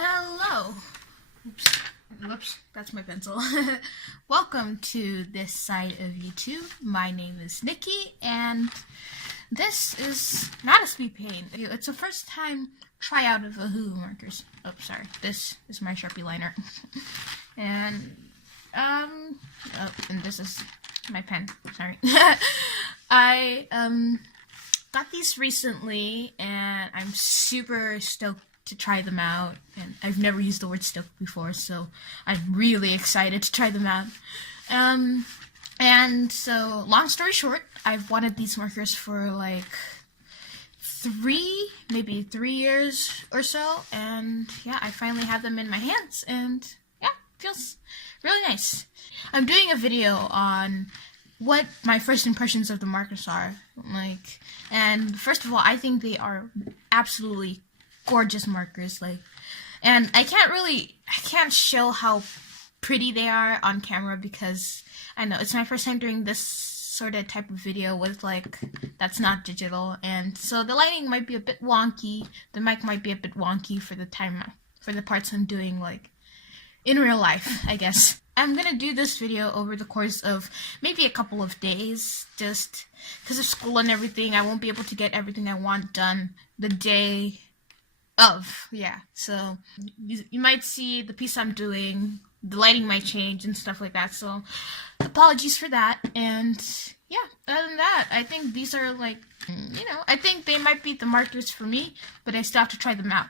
Hello. Whoops, that's my pencil. Welcome to this side of YouTube. My name is Nikki, and this is not a speed paint. It's a first time tryout of Ohuhu markers. Oh, sorry. This is my Sharpie liner. And, and this is my pen. Sorry. I, got these recently, and I'm super stoked to try them out, and I've never used the word stoked before, so I'm really excited to try them out. And so, long story short, I've wanted these markers for like maybe 3 years or so, and yeah, I finally have them in my hands, and yeah, feels really nice. I'm doing a video on what my first impressions of the markers are, and first of all, I think they are absolutely gorgeous markers, and I can't show how pretty they are on camera because I know it's my first time doing this sort of type of video with that's not digital, and so the lighting might be a bit wonky, the mic might be a bit wonky for the parts I'm doing in real life, I guess. I'm gonna do this video over the course of maybe a couple of days, just because of school and everything. I won't be able to get everything I want done the day of, yeah, so you might see the piece I'm doing, the lighting might change and stuff like that, so apologies for that. And yeah, other than that, I think these are I think they might be the markers for me, but I still have to try them out.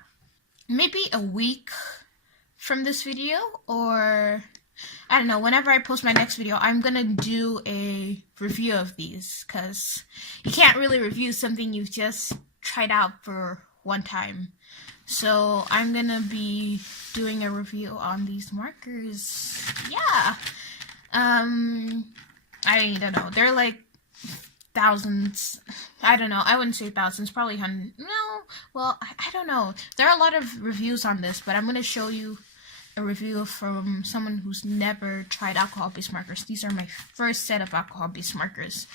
Maybe a week from this video, or I don't know, whenever I post my next video, I'm gonna do a review of these, because you can't really review something you've just tried out for one time. So I'm gonna be doing a review on these markers. Yeah. I don't know. They're like thousands. I don't know. I wouldn't say thousands. Probably hundreds. No. Well, I don't know. There are a lot of reviews on this, but I'm gonna show you a review from someone who's never tried alcohol-based markers. These are my first set of alcohol-based markers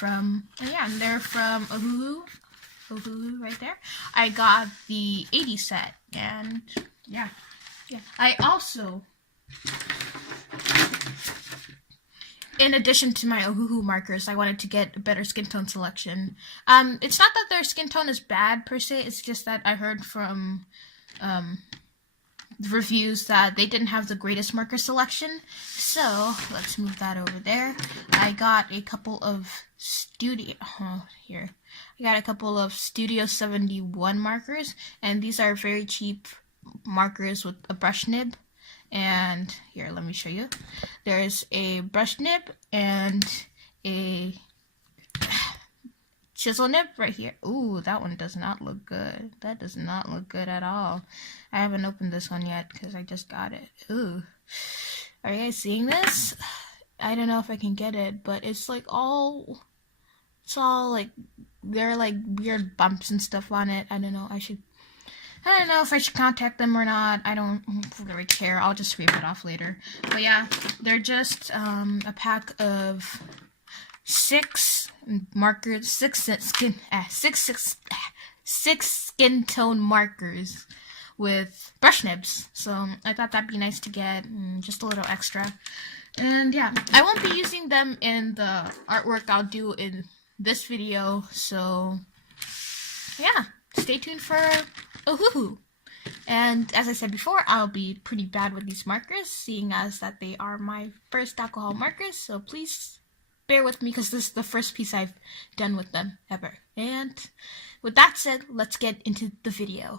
and they're from Ohuhu right there. I got the 80 set, and yeah. I also, in addition to my Ohuhu markers, I wanted to get a better skin tone selection. It's not that their skin tone is bad per se, it's just that I heard from reviews that they didn't have the greatest marker selection. So let's move that over there. I got a couple of Studio 71 markers, and these are very cheap markers with a brush nib. And here, let me show you. There's a brush nib and a chisel nib right here. Ooh, that one does not look good. That does not look good at all. I haven't opened this one yet because I just got it. Ooh. Are you guys seeing this? I don't know if I can get it, but it's there are weird bumps and stuff on it. I don't know if I should contact them or not. I don't really care. I'll just scrape it off later. But yeah, they're just a pack of 6 markers, six skin tone markers with brush nibs. So I thought that'd be nice to get, just a little extra. And yeah, I won't be using them in the artwork I'll do in this video, so yeah, stay tuned for Ohuhu. And as I said before, I'll be pretty bad with these markers, seeing as that they are my first alcohol markers, so please bear with me because this is the first piece I've done with them ever. And with that said, let's get into the video.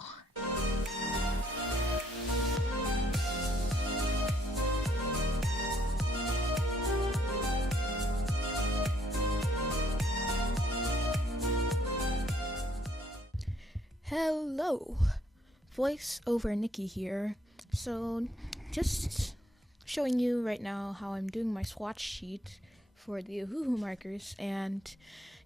Hello, voice over Nikki here. So just showing you right now how I'm doing my swatch sheet for the Ohuhu markers, and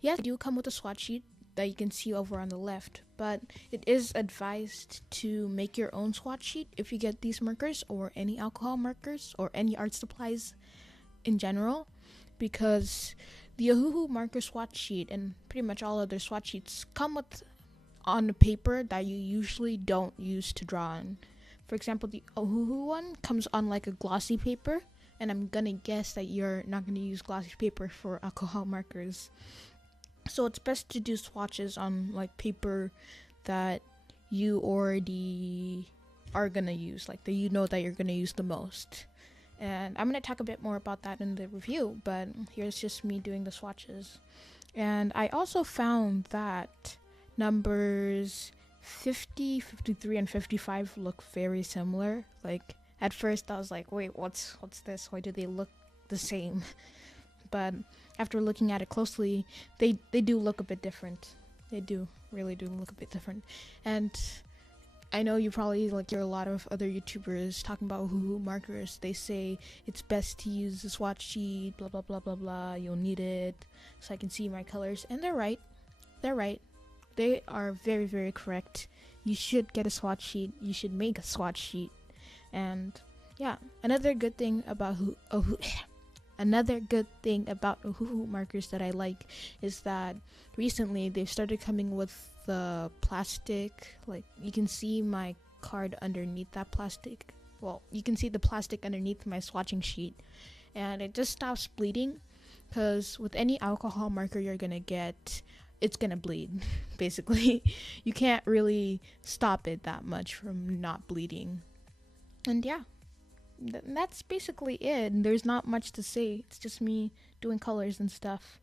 yes, they do come with a swatch sheet that you can see over on the left, but it is advised to make your own swatch sheet if you get these markers or any alcohol markers or any art supplies in general, because the Ohuhu marker swatch sheet and pretty much all other swatch sheets come with on the paper that you usually don't use to draw on. For example, the Ohuhu one comes on like a glossy paper, and I'm gonna guess that you're not gonna use glossy paper for alcohol markers. So it's best to do swatches on like paper that you already are gonna use, like that you know that you're gonna use the most. And I'm gonna talk a bit more about that in the review, but here's just me doing the swatches. And I also found that numbers 50, 53, and 55 look very similar. Like at first I was like, wait, what's this? Why do they look the same? But after looking at it closely, they do look a bit different. They really do look a bit different. And I know you probably like hear a lot of other YouTubers talking about Ohuhu markers. They say it's best to use the swatch sheet, blah blah blah blah blah. You'll need it so I can see my colors, and they're right. They're right. They are very, very correct. You should get a swatch sheet. You should make a swatch sheet. And yeah, another good thing about Ohuhu markers that I like is that recently they've started coming with the plastic. Like you can see my card underneath that plastic. Well, you can see the plastic underneath my swatching sheet, and it just stops bleeding, because with any alcohol marker you're gonna get, it's gonna bleed. Basically, you can't really stop it that much from not bleeding. And yeah, that's basically it. There's not much to say. It's just me doing colors and stuff.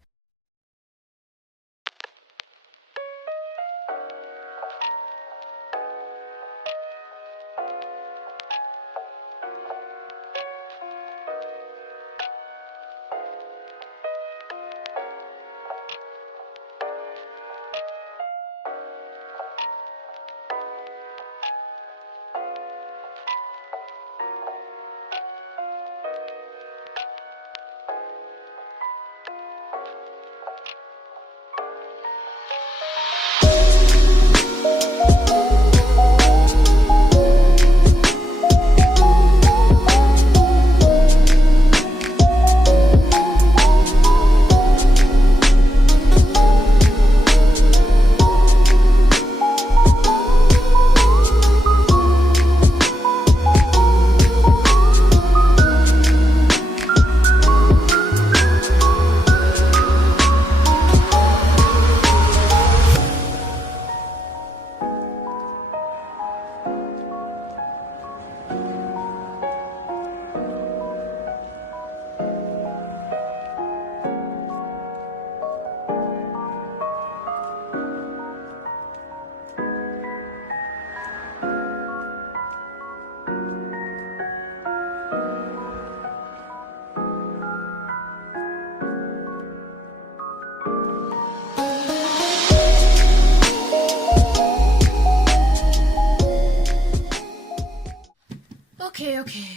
Okay.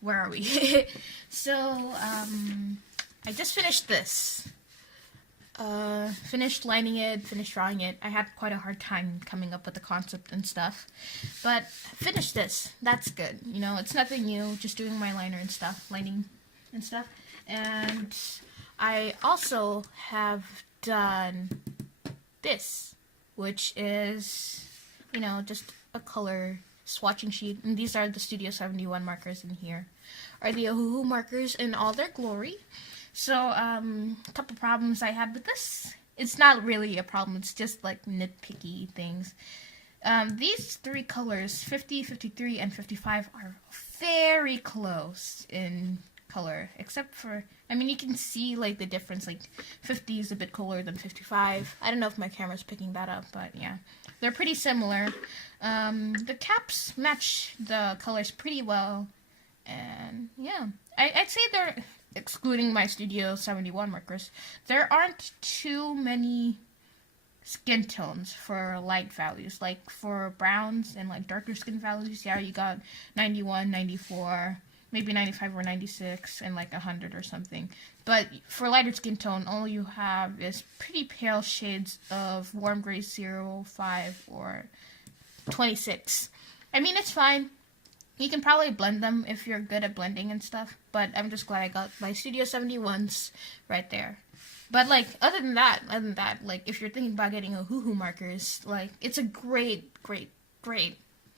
Where are we? So, I just finished this. Finished lining it, finished drawing it. I had quite a hard time coming up with the concept and stuff. But finished this. That's good. You know, it's nothing new, just doing my liner and stuff, lining and stuff. And I also have done this, which is, you know, just a color swatching sheet. And these are the Studio 71 markers, and here are the Ohuhu markers in all their glory. So, a couple problems I had with this. It's not really a problem, it's just like nitpicky things. These three colors, 50, 53, and 55, are very close in color, except for, I mean, you can see like the difference, like 50 is a bit cooler than 55. I don't know if my camera's picking that up, but yeah, they're pretty similar. The caps match the colors pretty well, and yeah, I'd say they're, excluding my Studio 71 markers, there aren't too many skin tones for light values. Like for browns and like darker skin values, yeah, you got 91, 94, maybe 95 or 96, and like 100 or something. But for lighter skin tone, all you have is pretty pale shades of warm gray 05 or 26. I mean, it's fine. You can probably blend them if you're good at blending and stuff, but I'm just glad I got my Studio 71s right there. But like, other than that, like if you're thinking about getting Ohuhu markers, like it's a great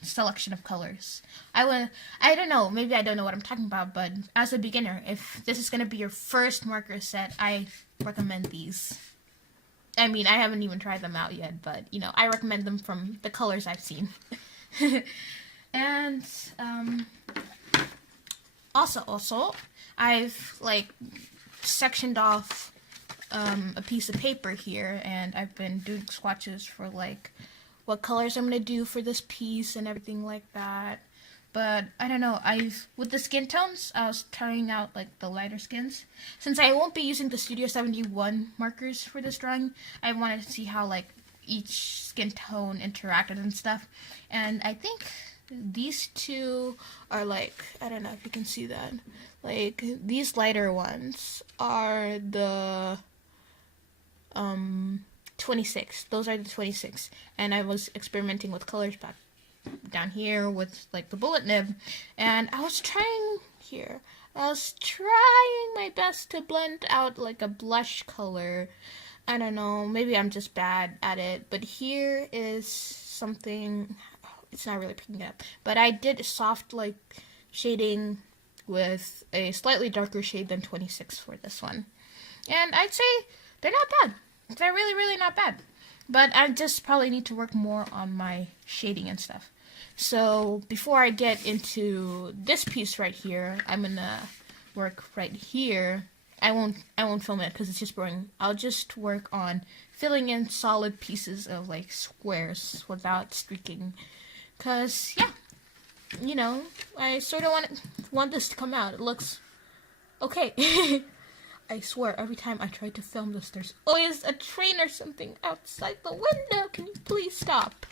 selection of colors. I don't know, maybe I don't know what I'm talking about, but as a beginner, if this is going to be your first marker set, I recommend these. I mean, I haven't even tried them out yet, but, you know, I recommend them from the colors I've seen. And, also, I've, like, sectioned off a piece of paper here, and I've been doing swatches for, like, what colors I'm going to do for this piece and everything like that. But I don't know, with the skin tones, I was trying out like the lighter skins. Since I won't be using the Studio 71 markers for this drawing, I wanted to see how like each skin tone interacted and stuff. And I think these two are like, I don't know if you can see that. Like these lighter ones are the 26. Those are the 26. And I was experimenting with colors back down here with like the bullet nib, and I was trying my best to blend out like a blush color. I don't know, maybe I'm just bad at it, but here is something, it's not really picking up, but I did soft like shading with a slightly darker shade than 26 for this one, and I'd say they're not bad. They're really, really not bad. But I just probably need to work more on my shading and stuff. So before I get into this piece right here, I'm gonna work right here. I won't film it because it's just boring. I'll just work on filling in solid pieces of like squares without streaking. Cause yeah, you know, I sort of want this to come out. It looks okay. I swear, every time I try to film this, there's always a train or something outside the window. Can you please stop?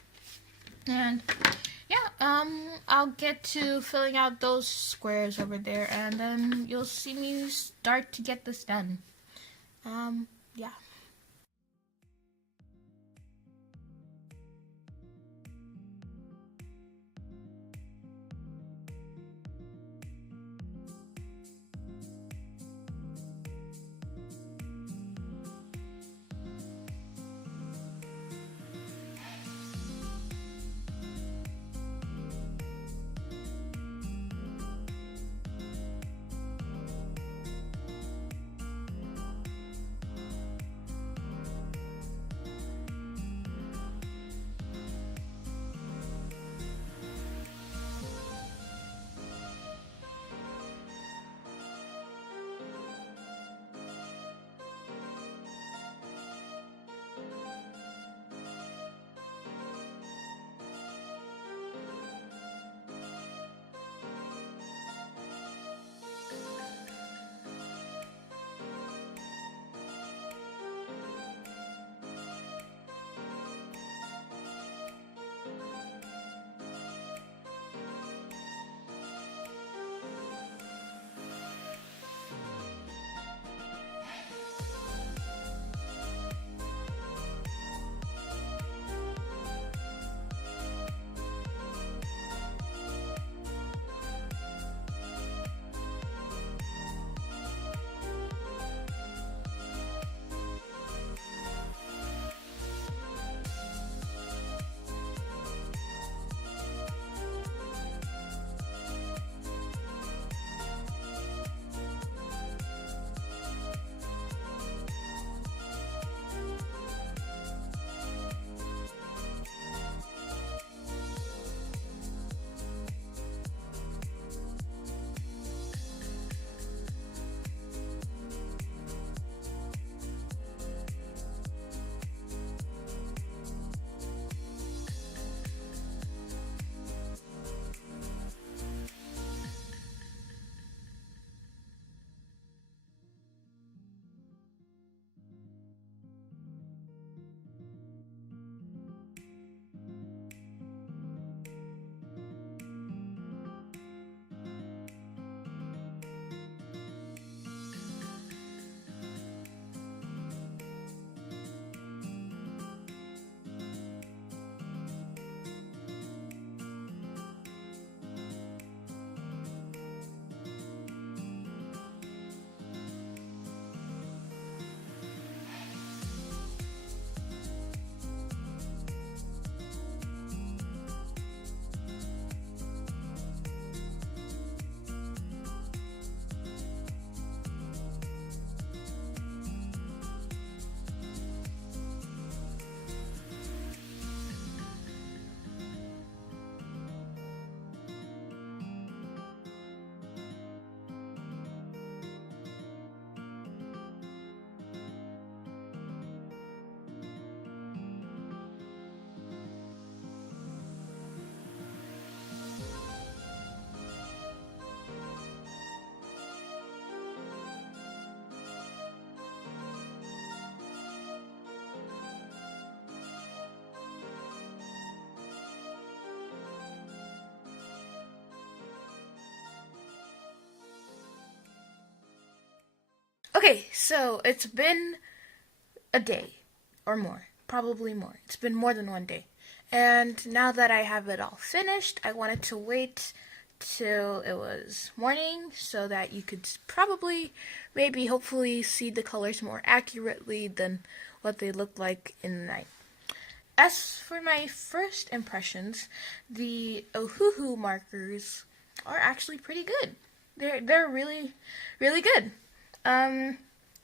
And yeah, I'll get to filling out those squares over there, and then you'll see me start to get this done. Yeah. Okay, so it's been a day or more, probably more. It's been more than one day. And now that I have it all finished, I wanted to wait till it was morning so that you could probably, maybe, hopefully see the colors more accurately than what they look like in the night. As for my first impressions, the Ohuhu markers are actually pretty good. They're really, really good.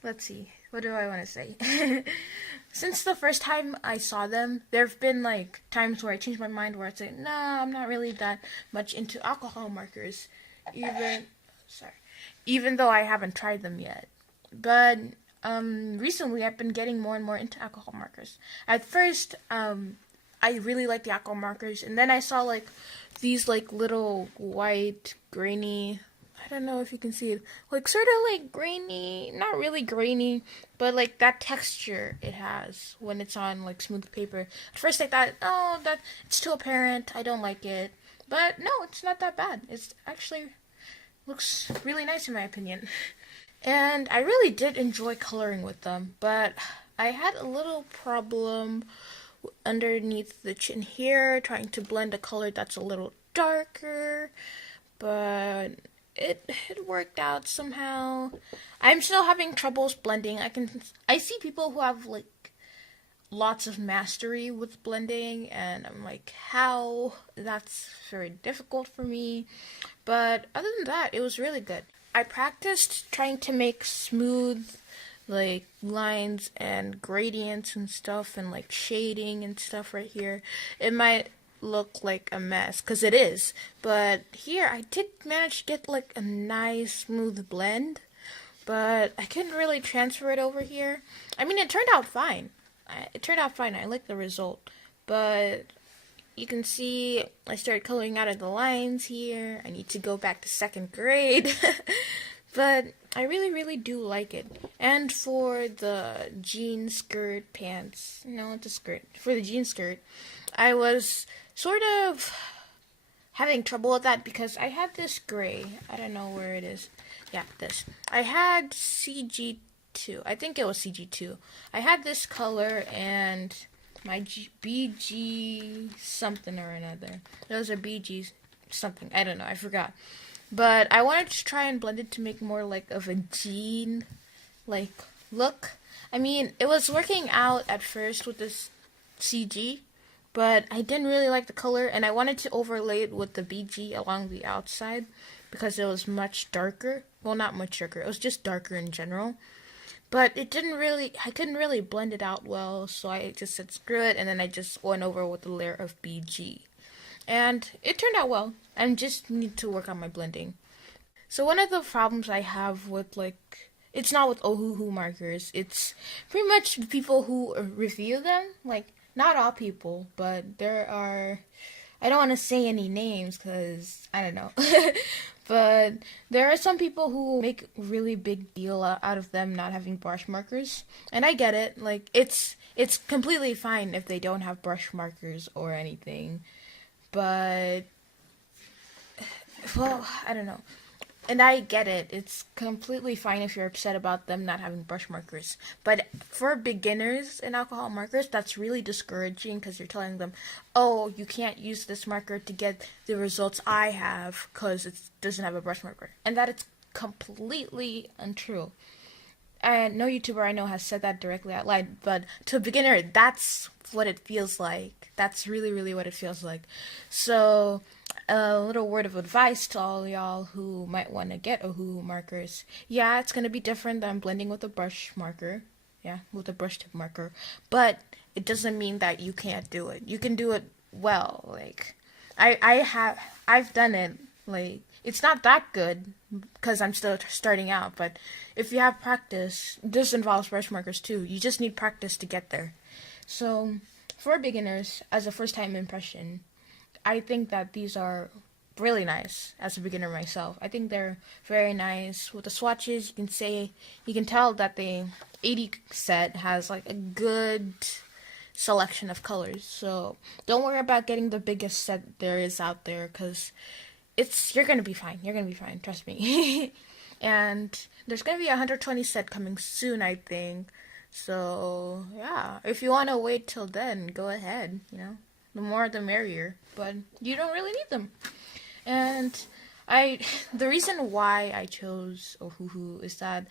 Let's see. What do I want to say? Since the first time I saw them, there have been like times where I changed my mind where I'd say, no, I'm not really that much into alcohol markers, even even though I haven't tried them yet. But recently I've been getting more and more into alcohol markers. At first, I really liked the alcohol markers, and then I saw like these like little white grainy, I don't know if you can see it, like sort of like grainy, not really grainy, but like that texture it has when it's on like smooth paper. At first I thought, oh, that it's too apparent, I don't like it. But no, it's not that bad. It's actually looks really nice in my opinion. And I really did enjoy coloring with them, but I had a little problem underneath the chin here, trying to blend a color that's a little darker, but it worked out somehow. I'm still having troubles blending. I see people who have like lots of mastery with blending, and I'm like, how? That's very difficult for me. But other than that, it was really good. I practiced trying to make smooth like lines and gradients and stuff, and like shading and stuff right here. It might look like a mess, because it is, but here I did manage to get like a nice smooth blend, but I couldn't really transfer it over here. I mean, it turned out fine. I like the result, but you can see I started coloring out of the lines here. I need to go back to second grade. But I really, really do like it. And for the jean skirt pants, no, it's a skirt. For the jean skirt, I was sort of having trouble with that because I had this gray. I don't know where it is. Yeah, this. I had CG2. I think it was CG2. I had this color and my BG something or another. Those are BG something. I don't know. I forgot. But I wanted to try and blend it to make more like of a jean like look. I mean, it was working out at first with this CG, but I didn't really like the color, and I wanted to overlay it with the BG along the outside because it was much darker. Well, not much darker. It was just darker in general. But I couldn't really blend it out well, so I just said screw it, and then I just went over with a layer of BG. And it turned out well. I just need to work on my blending. So one of the problems I have with like, it's not with Ohuhu markers, it's pretty much the people who review them. Like, not all people, but there are, I don't want to say any names because, I don't know. But there are some people who make really big deal out of them not having brush markers. And I get it. Like, it's completely fine if they don't have brush markers or anything. But, well, I don't know. And I get it. It's completely fine if you're upset about them not having brush markers. But for beginners in alcohol markers, that's really discouraging because you're telling them, oh, you can't use this marker to get the results I have because it doesn't have a brush marker. And that is completely untrue. And no YouTuber I know has said that directly out loud, but to a beginner, that's what it feels like. That's really, really what it feels like. So, a little word of advice to all y'all who might want to get Ohuhu markers. Yeah, it's going to be different than blending with a brush marker. Yeah, with a brush tip marker. But it doesn't mean that you can't do it. You can do it well. Like, I've done it. Like, it's not that good because I'm still starting out, but if you have practice, this involves brush markers too. You just need practice to get there. So, for beginners, as a first-time impression, I think that these are really nice as a beginner myself. I think they're very nice. With the swatches, you can tell that the 80 set has like a good selection of colors. So, don't worry about getting the biggest set there is out there because you're gonna be fine. You're gonna be fine. Trust me. And there's gonna be a 120 set coming soon, I think. So yeah, if you wanna wait till then, go ahead. You know, the more the merrier. But you don't really need them. And the reason why I chose Ohuhu is that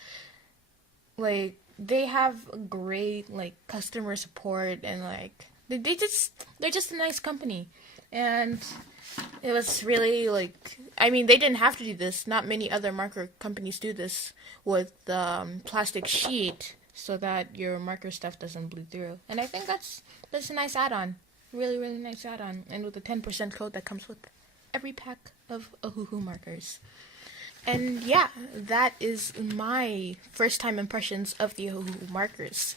like they have great like customer support, and like they're just a nice company. And it was really like, I mean, they didn't have to do this. Not many other marker companies do this with plastic sheet so that your marker stuff doesn't bleed through. And I think that's a nice add-on. Really, really nice add-on. And with the 10% code that comes with every pack of Ohuhu markers. And yeah, that is my first time impressions of the Ohuhu markers.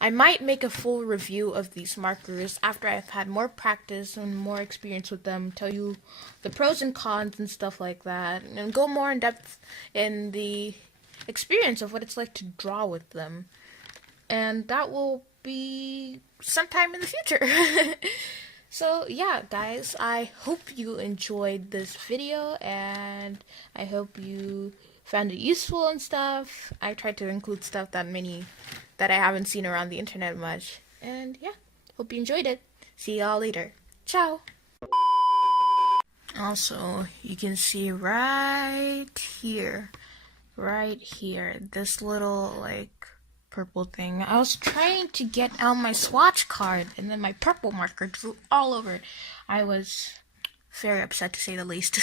I might make a full review of these markers after I've had more practice and more experience with them, tell you the pros and cons and stuff like that, and go more in depth in the experience of what it's like to draw with them. And that will be sometime in the future. So yeah, guys, I hope you enjoyed this video, and I hope you found it useful and stuff. I tried to include stuff that I haven't seen around the internet much. And yeah, hope you enjoyed it. See y'all later. Ciao! Also, you can see right here, this little like purple thing. I was trying to get out my swatch card, and then my purple marker drew all over it. I was very upset, to say the least.